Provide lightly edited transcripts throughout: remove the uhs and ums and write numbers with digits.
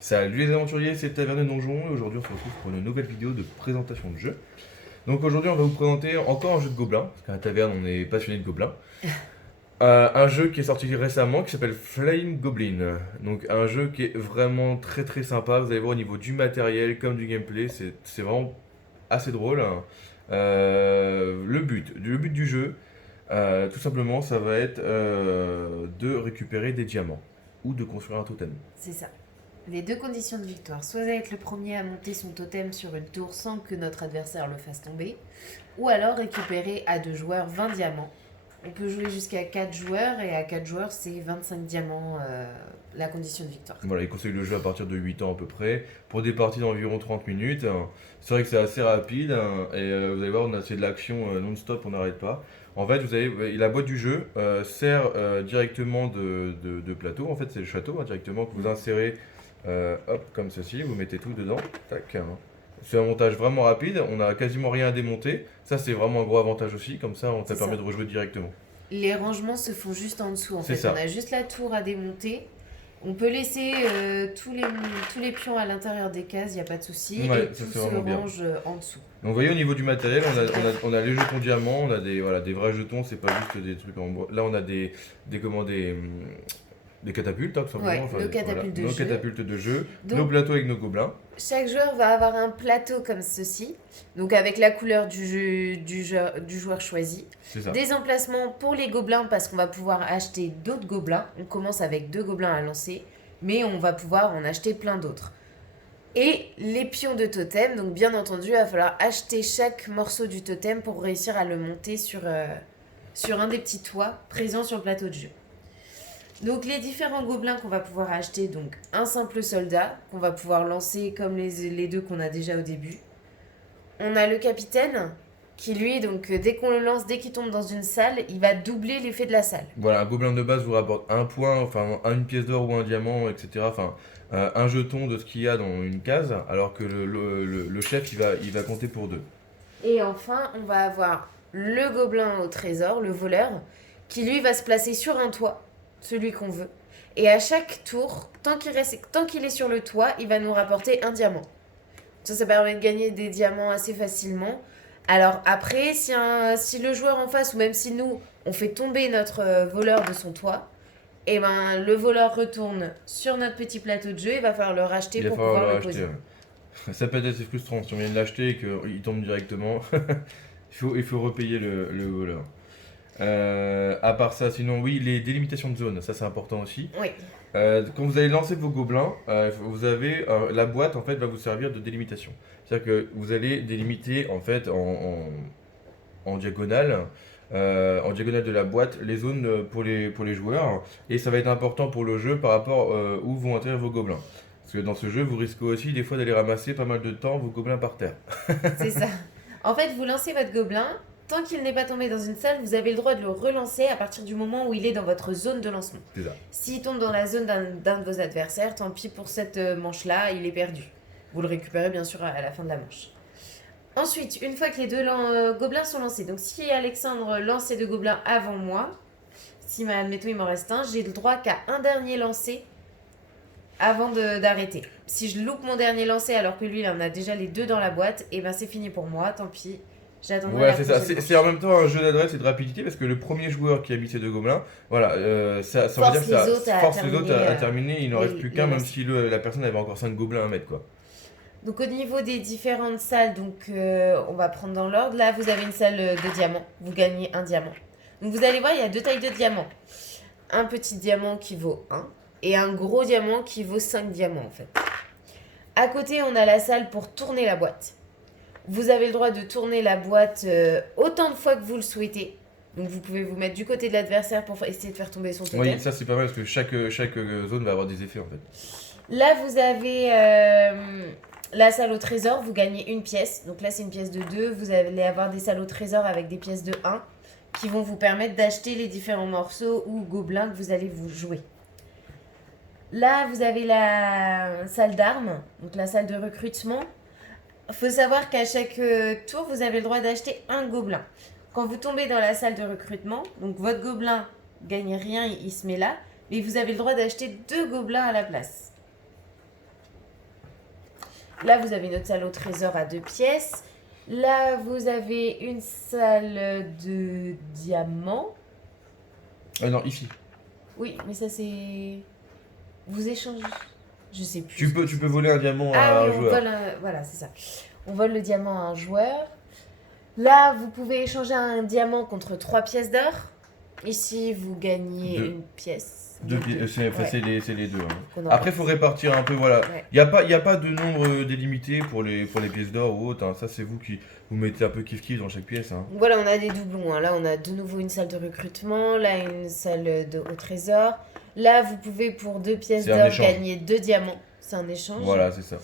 Salut les aventuriers, c'est Taverne Donjon et aujourd'hui on se retrouve pour une nouvelle vidéo de présentation de jeu. Donc aujourd'hui on va vous présenter encore un jeu de gobelins, parce qu'à la taverne on est passionné de gobelins. Un jeu qui est sorti récemment qui s'appelle Flying Goblin. Donc un jeu qui est vraiment très très sympa, vous allez voir au niveau du matériel comme du gameplay, c'est vraiment assez drôle. Le but du jeu, tout simplement ça va être de récupérer des diamants ou de construire un totem. C'est ça. Les deux conditions de victoire, soit être le premier à monter son totem sur une tour sans que notre adversaire le fasse tomber, ou alors récupérer à deux joueurs 20 diamants. On peut jouer jusqu'à 4 joueurs et à 4 joueurs c'est 25 diamants la condition de victoire. Voilà, il conseille le jeu à partir de 8 ans à peu près, pour des parties d'environ 30 minutes. C'est vrai que c'est assez rapide, et vous allez voir, on a c'est de l'action non-stop, on n'arrête pas. En fait, vous avez, la boîte du jeu sert directement de plateau, en fait c'est le château directement que vous insérez, hop, comme ceci, vous mettez tout dedans, tac. C'est un montage vraiment rapide, on n'a quasiment rien à démonter, ça c'est vraiment un gros avantage aussi, comme ça C'est ça permet ça. de rejouer directement. Les rangements se font juste en dessous en C'est fait. On ça. a juste la tour à démonter. On peut laisser tous les pions à l'intérieur des cases, il n'y a pas de souci. Ouais, Et ça tout c'est se vraiment bien. range en dessous. Donc vous voyez au niveau du matériel, on a les jetons diamants, on a des, voilà, des vrais jetons, c'est pas juste des trucs en bois. Là on a des catapultes, tout simplement, Ouais, enfin, nos voilà, catapultes de nos jeu. catapultes de jeu, nos Donc plateaux avec nos gobelins. chaque joueur va avoir un plateau comme ceci, donc avec la couleur du joueur choisi. C'est ça. Des emplacements pour les gobelins parce qu'on va pouvoir acheter d'autres gobelins. On commence avec 2 gobelins à lancer, mais on va pouvoir en acheter plein d'autres. Et les pions de totem, donc bien entendu, il va falloir acheter chaque morceau du totem pour réussir à le monter sur un des petits toits présents sur le plateau de jeu. Donc les différents gobelins qu'on va pouvoir acheter, donc un simple soldat qu'on va pouvoir lancer comme les deux qu'on a déjà au début. On a le capitaine qui lui, donc dès qu'on le lance, dès qu'il tombe dans une salle, il va doubler l'effet de la salle. Voilà, un gobelin de base vous rapporte un point, enfin une pièce d'or ou un diamant, etc. Enfin, un jeton de ce qu'il y a dans une case, alors que le chef il va compter pour deux. Et enfin, on va avoir le gobelin au trésor, le voleur, qui lui va se placer sur un toit, celui qu'on veut. Et à chaque tour, tant qu'il est sur le toit, il va nous rapporter un diamant. Ça permet de gagner des diamants assez facilement. Alors après, si le joueur en face, ou même si nous, on fait tomber notre voleur de son toit, et ben le voleur retourne sur notre petit plateau de jeu, il va falloir le racheter Il va pour falloir pouvoir le le racheter. poser. Ça peut être assez frustrant si on vient de l'acheter et qu'il tombe directement. Il faut repayer le voleur. À part ça, sinon, oui, les délimitations de zone, ça c'est important aussi. Oui, Quand vous allez lancer vos gobelins, vous avez la boîte en fait va vous servir de délimitation. C'est-à-dire que vous allez délimiter en fait en diagonale de la boîte les zones pour les joueurs et ça va être important pour le jeu par rapport où vont atterrir vos gobelins. Parce que dans ce jeu, vous risquez aussi des fois d'aller ramasser pas mal de temps vos gobelins par terre. c'est ça. En fait, vous lancez votre gobelin. Tant qu'il n'est pas tombé dans une salle, vous avez le droit de le relancer à partir du moment où il est dans votre zone de lancement. C'est ça. S'il tombe dans la zone d'un de vos adversaires, tant pis pour cette manche-là, il est perdu. Vous le récupérez bien sûr à la fin de la manche. Ensuite, une fois que les deux gobelins sont lancés, donc si Alexandre lance ses 2 gobelins avant moi, si admettons il m'en reste un, j'ai le droit qu'à un dernier lancé avant d'arrêter. Si je loupe mon dernier lancé alors que lui il en a déjà les 2 dans la boîte, et ben c'est fini pour moi, tant pis. J'attendrai Ouais, la c'est ça. prochaine C'est en manche. même temps un jeu d'adresse et de rapidité parce que le premier joueur qui a mis ses deux gobelins, voilà, ça veut dire Force que les ça autres à force les autres terminer à terminer. Il n'en reste plus qu'un, les même lancers. si la personne avait encore 5 gobelins à mettre, quoi. Donc au niveau des différentes salles, donc on va prendre dans l'ordre. Là, vous avez une salle de diamants. Vous gagnez un diamant. Donc vous allez voir, il y a 2 tailles de diamants. Un petit diamant qui vaut 1 et un gros diamant qui vaut 5 diamants en fait. À côté, on a la salle pour tourner la boîte. Vous avez le droit de tourner la boîte autant de fois que vous le souhaitez. Donc vous pouvez vous mettre du côté de l'adversaire pour essayer de faire tomber son totem. Oui, ça c'est pas mal parce que chaque zone va avoir des effets en fait. Là, vous avez la salle au trésor, vous gagnez une pièce. Donc là, c'est une pièce de 2. Vous allez avoir des salles au trésor avec des pièces de 1 qui vont vous permettre d'acheter les différents morceaux ou gobelins que vous allez vous jouer. Là, vous avez la salle d'armes, donc la salle de recrutement. Il faut savoir qu'à chaque tour, vous avez le droit d'acheter un gobelin. Quand vous tombez dans la salle de recrutement, donc votre gobelin gagne rien, il se met là, mais vous avez le droit d'acheter 2 gobelins à la place. Là, vous avez notre salle au trésor à 2 pièces. Là, vous avez une salle de diamants. Non, ici. Oui, mais ça, c'est... Vous échangez... Je sais plus. Tu peux voler un diamant à Ah un oui, on joueur. vole Voilà, c'est ça. On vole le diamant à un joueur. Là, vous pouvez échanger un diamant contre 3 pièces d'or. Ici, vous gagnez Deux. une pièce. Deux pieds, c'est Ouais. c'est les deux. Qu'on aura. Après, il faut répartir un peu, voilà. Ouais. Il y a pas de nombre délimité pour les pièces d'or ou autre. Hein. Ça, c'est vous qui vous mettez un peu kiff-kiff dans chaque pièce. Hein. Donc voilà, on a des doublons. Hein. Là, on a de nouveau une salle de recrutement. Là, une salle au trésor. Là, vous pouvez, pour 2 pièces C'est un d'or, échange. gagner 2 diamants. C'est un échange. Voilà, c'est ça.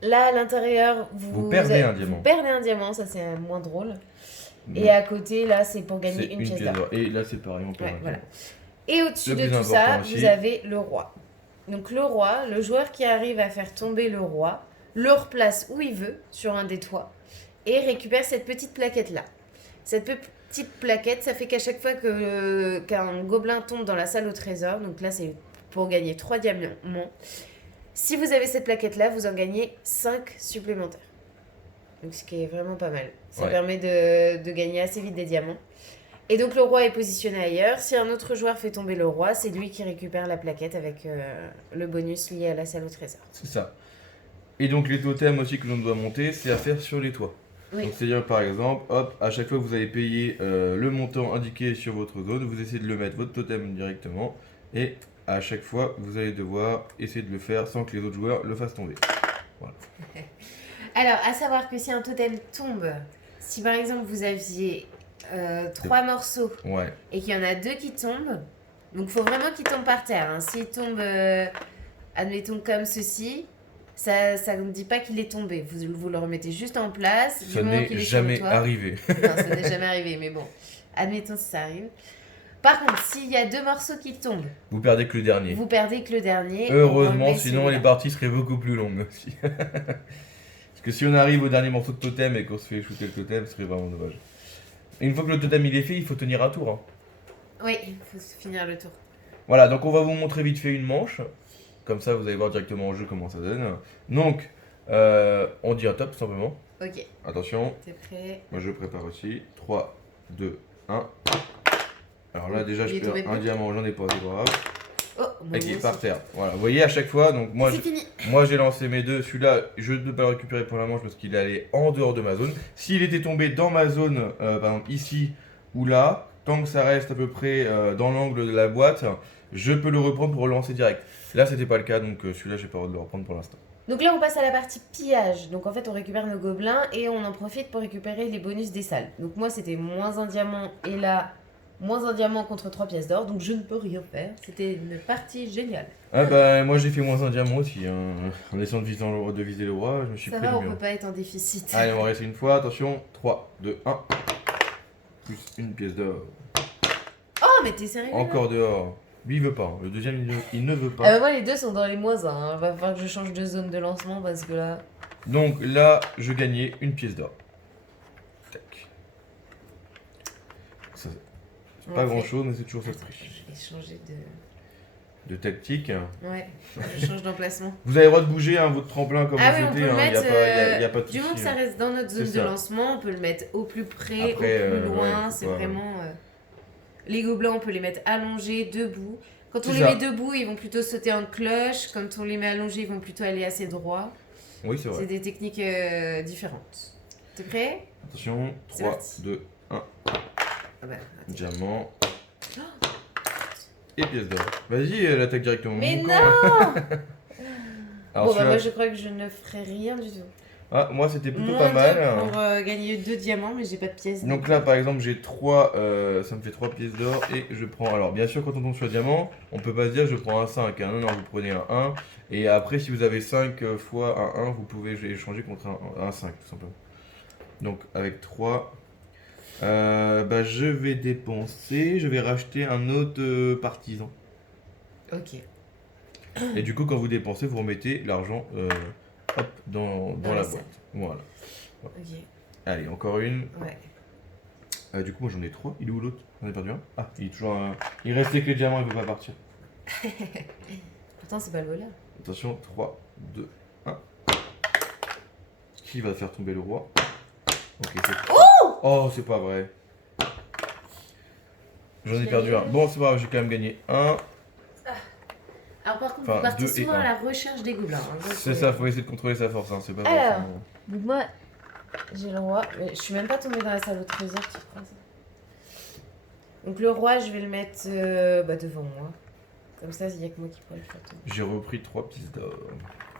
Là, à l'intérieur, Vous perdez un diamant. Vous perdez un diamant, ça c'est moins drôle. Et Donc, à côté, là, c'est pour c'est gagner une pièce d'or. d'or. Et là, c'est pareil, on perd Ouais, un voilà. diamant. Et au-dessus Le de plus tout ça, important vous aussi. avez le roi. Donc le roi, le joueur qui arrive à faire tomber le roi, le replace où il veut, sur un des toits, et récupère cette petite plaquette-là. Cette petite plaquette, ça fait qu'à chaque fois qu'un gobelin tombe dans la salle au trésor, donc là c'est pour gagner 3 diamants, si vous avez cette plaquette-là, vous en gagnez 5 supplémentaires. Donc ce qui est vraiment pas mal. Ça Ouais. permet de gagner assez vite des diamants. Et donc le roi est positionné ailleurs. Si un autre joueur fait tomber le roi, c'est lui qui récupère la plaquette avec le bonus lié à la salle au trésor. C'est ça. Et donc, les totems aussi que l'on doit monter, c'est à faire sur les toits. Oui. Donc, c'est-à-dire, par exemple, hop, à chaque fois que vous avez payé le montant indiqué sur votre zone, vous essayez de le mettre votre totem directement. Et à chaque fois, vous allez devoir essayer de le faire sans que les autres joueurs le fassent tomber. Alors, à savoir que si un totem tombe, si par exemple vous aviez 3 morceaux Ouais. et qu'il y en a 2 qui tombent, donc il faut vraiment qu'ils tombent par terre. Hein. S'ils tombent, admettons comme ceci, ça ne dit pas qu'il est tombé. Vous le remettez juste en place. Ça moment n'est qu'il est sur le jamais toit. arrivé. Non, ça n'est jamais arrivé, mais bon, admettons si ça arrive. Par contre, s'il y a 2 morceaux qui tombent, Vous perdez que le dernier. vous perdez que le dernier. Heureusement, on remet sinon celui-là. les parties seraient beaucoup plus longues aussi. Parce que si on arrive au dernier morceau de totem et qu'on se fait shooter le totem, ce serait vraiment dommage. Et une fois que le totem il est fait, il faut tenir un tour. Hein. Oui, il faut finir le tour. Voilà, donc on va vous montrer vite fait une manche. Comme ça, vous allez voir directement au jeu comment ça donne. Donc, on dit un top tout simplement. Ok, Attention, t'es prêt? moi je prépare aussi. 3, 2, 1. Alors là, déjà, Il je est tombé perds un dedans. diamant, j'en ai pas, c'est pas grave. Oh, Et bon, qui est bon, par c'est- terre. Voilà, vous voyez à chaque fois, donc moi, C'est fini. moi j'ai lancé mes deux. Celui-là, je ne peux pas le récupérer pour la manche parce qu'il est allé en dehors de ma zone. S'il était tombé dans ma zone, par exemple ici ou là, tant que ça reste à peu près dans l'angle de la boîte, je peux le reprendre pour relancer direct. Là, c'était pas le cas, donc celui-là, j'ai pas le droit de le reprendre pour l'instant. Donc là, on passe à la partie pillage. Donc en fait, on récupère nos gobelins et on en profite pour récupérer les bonus des salles. Donc moi, c'était moins un diamant et là, moins un diamant contre 3 pièces d'or. Donc je ne peux rien faire. C'était une partie géniale. Ah bah, moi j'ai fait moins un diamant aussi. Hein. En essayant de viser le roi, je me suis Ça pris va, le on mur. peut pas être en déficit. Allez, on va rester une fois. Attention, 3, 2, 1. Plus une pièce d'or. Oh, mais t'es sérieux là Encore dehors. Lui, il veut pas. Hein. Le deuxième, il ne veut pas. Ah bah moi, les deux sont dans les moins 1. Va falloir que je change de zone de lancement parce que là... Donc là, je gagnais une pièce d'or. Tac. Ça, c'est on pas fait- grand chose, mais c'est toujours ça. Attends, je vais changer de... De tactique. Ouais, je change d'emplacement. Vous avez le droit de bouger hein, votre tremplin comme Ah vous oui, on peut souhaitez. le Il n'y mettre. a pas de souci. Du moment que ça hein. reste dans notre zone C'est de ça. lancement, on peut le mettre au plus près, Après, au plus loin. ouais, c'est voilà. vraiment. Les gobelins, on peut les mettre allongés, debout. Quand on C'est les ça. met debout, ils vont plutôt sauter en cloche. Quand on les met allongés, ils vont plutôt aller assez droit. Oui, c'est C'est vrai. des techniques différentes. T'es prêt? Attention, C'est 3, parti. 2, Ah bah, attends. diamant. Et pièce d'or. Vas-y, l'attaque directement. Mais Mon non! camp. Alors, Bon, bah celui-là- moi je crois que je ne ferai rien du tout. Ah, moi, c'était plutôt Moins pas mal. deux pour gagner 2 diamants, mais j'ai pas de pièces. Donc là, par exemple, j'ai 3, ça me fait 3 pièces d'or et je prends. Alors, bien sûr, quand on tombe sur le diamant, on peut pas se dire je prends un 5. Hein. Non, non, vous prenez un 1. Et après, si vous avez 5 fois un 1, vous pouvez échanger contre un 5, tout simplement. Donc, avec 3, bah, je vais dépenser. Je vais racheter un autre partisan. Ok. Et du coup, quand vous dépensez, vous remettez l'argent hop, dans Dans la la boîte. Voilà. Ok. Allez, encore une. Ouais. Du coup, moi j'en ai 3. Il est où l'autre? J'en ai perdu un. Ah, il est toujours un. Il reste que les diamants, il peut pas partir. Pourtant, c'est pas le voleur. Attention, 3, 2, 1. Qui va faire tomber le roi? Ok, c'est... Oh, c'est pas vrai. J'en ai perdu un. Bon, c'est pas grave, j'ai quand même gagné un. Alors par contre, Enfin, vous partez 2 et souvent à 1. la recherche des gobelins. Hein, donc, C'est ça, faut essayer de contrôler sa force, hein. C'est pas Alors. forcément... Donc moi, j'ai le roi. Mais je suis même pas tombée dans la salle au trésor, tu crois ça? Donc le roi, je vais le mettre devant moi. Comme ça, il n'y a que moi qui pourrais le faire tomber. J'ai repris 3 pièces d'or.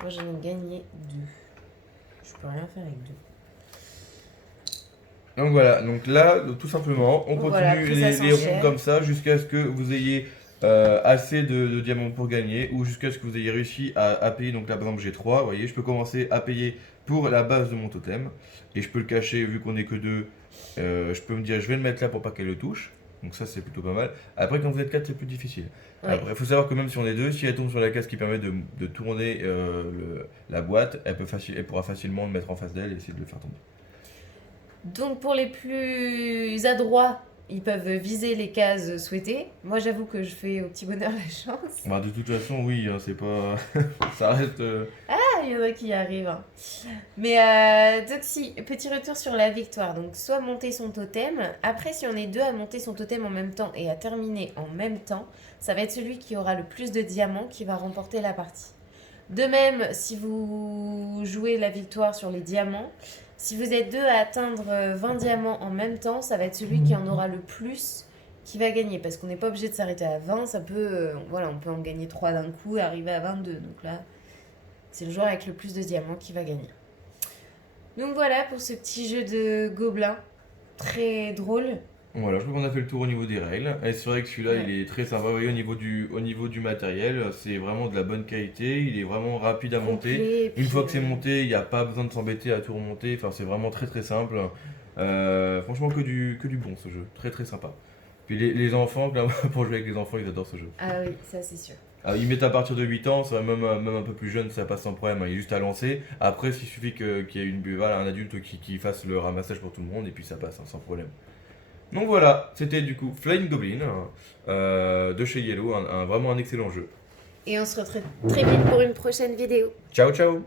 Moi, j'en ai gagné 2. Je peux rien faire avec 2. Donc voilà, donc là, tout simplement, on Donc continue voilà, plus ça les s'enchaîne. rondes comme ça jusqu'à ce que vous ayez assez de diamants pour gagner ou jusqu'à ce que vous ayez réussi à payer. Donc là, par exemple, j'ai 3, vous voyez, je peux commencer à payer pour la base de mon totem et je peux le cacher vu qu'on est que 2. Je peux me dire, je vais le mettre là pour pas qu'elle le touche. Donc ça, c'est plutôt pas mal. Après, quand vous êtes 4, c'est plus difficile. Ouais. Après, il faut savoir que même si on est 2, si elle tombe sur la case qui permet de tourner la boîte, elle pourra facilement le mettre en face d'elle et essayer de le faire tomber. Donc pour les plus adroits, ils peuvent viser les cases souhaitées. Moi, j'avoue que je fais au petit bonheur la chance. Bah, de toute façon, oui, hein, c'est pas. Ça reste. Ah, il y en a qui y arrivent. Hein. Mais donc si, petit retour sur la victoire. Donc soit monter son totem. Après, si on est 2 à monter son totem en même temps et à terminer en même temps, ça va être celui qui aura le plus de diamants qui va remporter la partie. De même, si vous jouez la victoire sur les diamants, si vous êtes 2 à atteindre 20 diamants en même temps, ça va être celui qui en aura le plus qui va gagner. Parce qu'on n'est pas obligé de s'arrêter à 20, ça peut, voilà, on peut en gagner 3 d'un coup et arriver à 22. Donc là, c'est le joueur avec le plus de diamants qui va gagner. Donc voilà pour ce petit jeu de gobelins. Très drôle. Voilà, je crois qu'on a fait le tour au niveau des règles. Et c'est vrai que celui-là, Ouais. il est très sympa. Vous voyez, au niveau du matériel, c'est vraiment de la bonne qualité. Il est vraiment rapide à monter. Complet, et Une puis, fois que c'est monté, il n'y a pas besoin de s'embêter à tout remonter. Enfin, c'est vraiment très très simple. Franchement, que du bon ce jeu. Très très sympa. Puis les enfants, clairement, pour jouer avec les enfants, ils adorent ce jeu. Ah oui, ça c'est sûr. Alors, ils mettent à partir de 8 ans, ça va même un peu plus jeune, ça passe sans problème, hein. Il est juste à lancer. Après, il suffit qu'il y ait voilà, un adulte qui fasse le ramassage pour tout le monde et puis ça passe, hein, sans problème. Donc voilà, c'était du coup Flying Goblin de chez Yellow, vraiment un excellent jeu. Et on se retrouve très vite pour une prochaine vidéo. Ciao ciao!